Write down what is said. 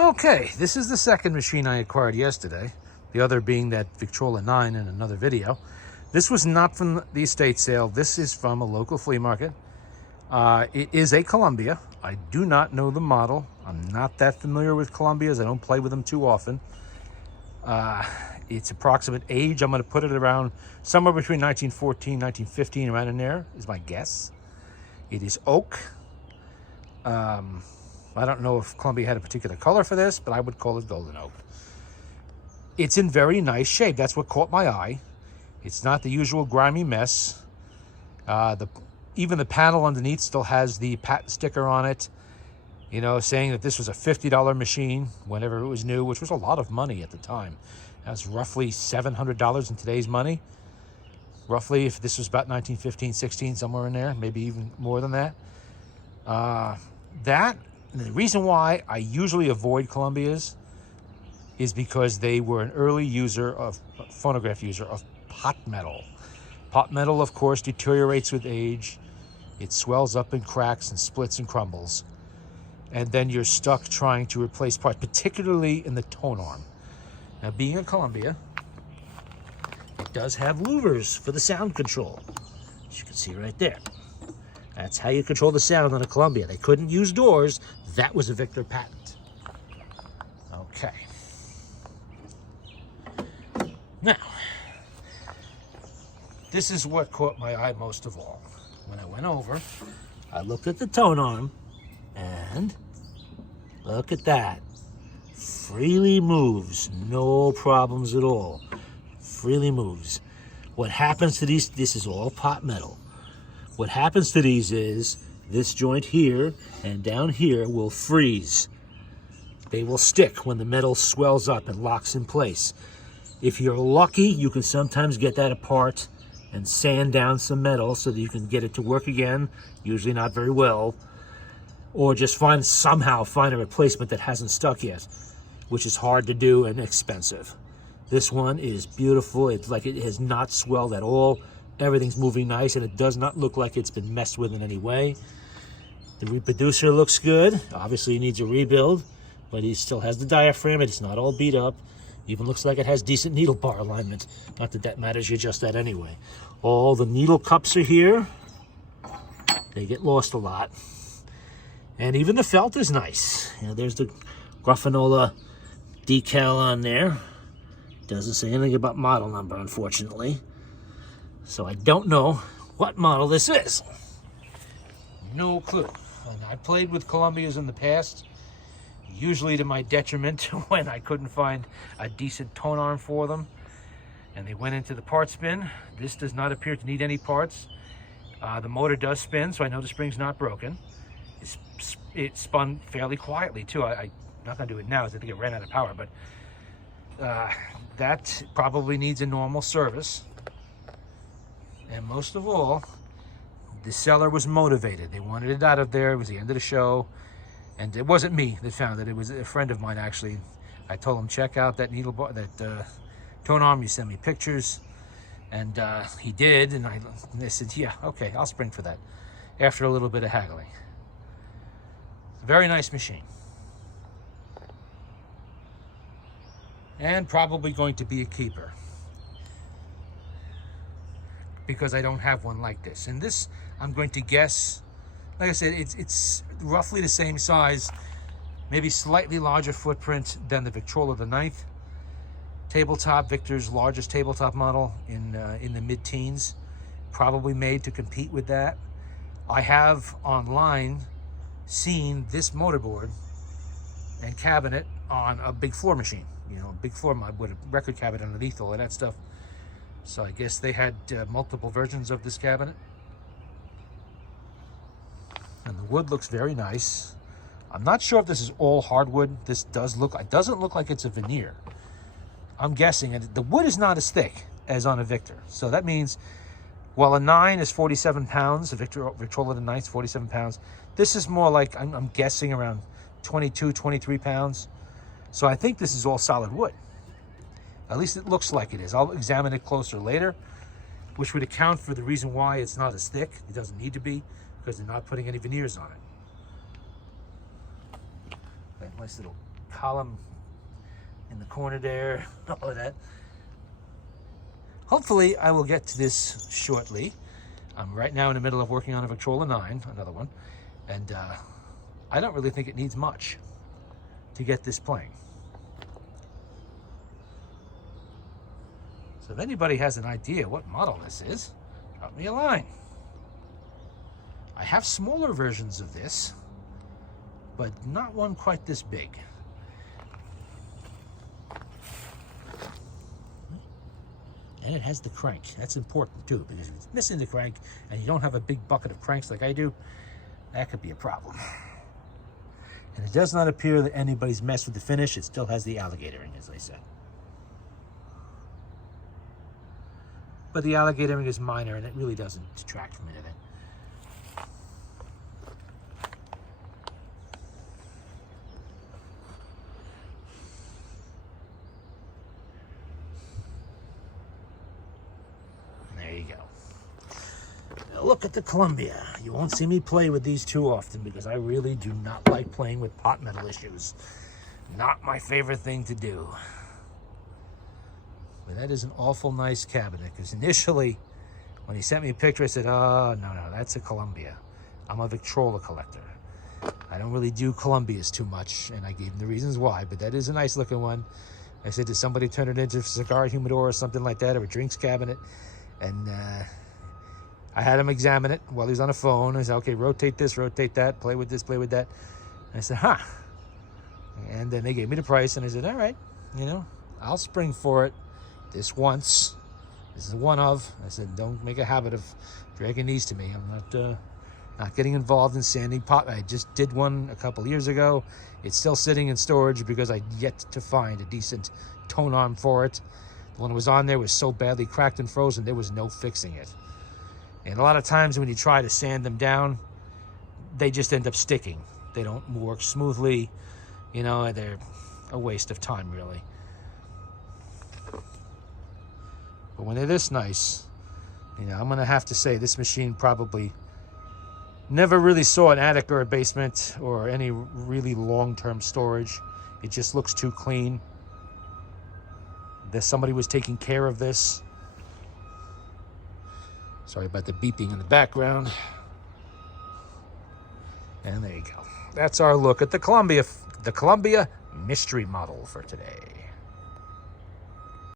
Okay, this is the second machine I acquired yesterday. The other being that Victrola 9 in another video. This was not from the estate sale. This is from a local flea market. It is a Columbia. I do not know the model. I'm not that familiar with Columbias. I don't play with them too often. Its approximate age, I'm going to put it around somewhere between 1914, 1915, around in there is my guess. It is oak. I don't know if Columbia had a particular color for this, but I would call it golden oak. It's in very nice shape. That's what caught my eye. It's not the usual grimy mess. Even the panel underneath still has the patent sticker on it, you know, saying that this was a $50 machine whenever it was new, which was a lot of money at the time. That's roughly $700 in today's money. Roughly, if this was about 1915, 16, somewhere in there, maybe even more than that. The reason why I usually avoid Columbias is because they were an early phonograph user of pot metal. Pot metal, of course, deteriorates with age. It swells up and cracks and splits and crumbles. And then you're stuck trying to replace parts, particularly in the tone arm. Now, being a Columbia, it does have louvers for the sound control, as you can see right there. That's how you control the sound on a Columbia. They couldn't use doors. That was a Victor patent. Okay. Now, this is what caught my eye most of all. When I went over, I looked at the tone arm, and look at that. Freely moves, no problems at all. Freely moves. What happens to these, this is all pot metal. What happens to these is this joint here and down here will freeze. They will stick when the metal swells up and locks in place. If you're lucky, you can sometimes get that apart and sand down some metal so that you can get it to work again, usually not very well, or just somehow find a replacement that hasn't stuck yet, which is hard to do and expensive. This one is beautiful. It's like it has not swelled at all. Everything's moving nice, and it does not look like it's been messed with in any way. The reproducer looks good. Obviously, he needs a rebuild, but he still has the diaphragm. It's not all beat up. Even looks like it has decent needle bar alignment. Not that that matters, you adjust that anyway. All the needle cups are here. They get lost a lot. And even the felt is nice. You know, there's the Grafonola decal on there. Doesn't say anything about model number, unfortunately. So I don't know what model this is. No clue. And I played with Columbias in the past, usually to my detriment when I couldn't find a decent tone arm for them. And they went into the parts bin. This does not appear to need any parts. The motor does spin, so I know the spring's not broken. It spun fairly quietly too. I'm not gonna do it now, as I think it ran out of power, but that probably needs a normal service. And most of all, the seller was motivated. They wanted it out of there. It was the end of the show. And it wasn't me that found it. It was a friend of mine, actually. I told him, check out that needle bar, that tone arm. You send me pictures. And he did. And I said, yeah, okay, I'll spring for that. After a little bit of haggling. Very nice machine. And probably going to be a keeper, because I don't have one like this. And this, I'm going to guess, like I said, it's roughly the same size, maybe slightly larger footprint than the Victrola the 9th tabletop, Victor's largest tabletop model in the mid-teens, probably made to compete with that. I have online seen this motorboard and cabinet on a big floor machine, you know, a big floor mod with a record cabinet underneath all of that stuff. So I guess they had multiple versions of this cabinet. And the wood looks very nice. I'm not sure if this is all hardwood. This doesn't look like it's a veneer. I'm guessing, and the wood is not as thick as on a Victor. So that means, while a 9 is 47 pounds, a Victrola the 9 is 47 pounds, this is more like, I'm guessing around 22, 23 pounds. So I think this is all solid wood. At least it looks like it is. I'll examine it closer later, which would account for the reason why it's not as thick. It doesn't need to be, because they're not putting any veneers on it. That nice little column in the corner there, all of that. Hopefully I will get to this shortly. I'm right now in the middle of working on a Victrola 9, another one, and I don't really think it needs much to get this playing. So if anybody has an idea what model this is, drop me a line. I have smaller versions of this, but not one quite this big. And it has the crank. That's important too, because if it's missing the crank and you don't have a big bucket of cranks like I do, that could be a problem. And it does not appear that anybody's messed with the finish. It still has the alligator ring, as I said. But the alligator ring is minor and it really doesn't detract from anything. There you go. Now look at the Columbia. You won't see me play with these too often because I really do not like playing with pot metal issues. Not my favorite thing to do. But that is an awful nice cabinet, because initially when he sent me a picture I said, oh no, that's a Columbia. I'm a Victrola collector. I don't really do Columbias too much, and I gave him the reasons why, but that is a nice looking one. I said, did somebody turn it into a cigar humidor or something like that, or a drinks cabinet? And I had him examine it while he was on the phone. I said, okay, rotate this, rotate that, play with this, play with that. And I said, huh. And then they gave me the price, and I said, all right, you know, I'll spring for it. This once. This is one of. I said, don't make a habit of dragging these to me. I'm not getting involved in sanding pot. I just did one a couple years ago. It's still sitting in storage because I yet to find a decent tone arm for it. The one that was on there was so badly cracked and frozen, there was no fixing it. And a lot of times when you try to sand them down, they just end up sticking. They don't work smoothly. You know, they're a waste of time, really. But when they're this nice, you know, I'm going to have to say this machine probably never really saw an attic or a basement or any really long-term storage. It just looks too clean. That somebody was taking care of this. Sorry about the beeping in the background. And there you go. That's our look at the Columbia mystery model for today.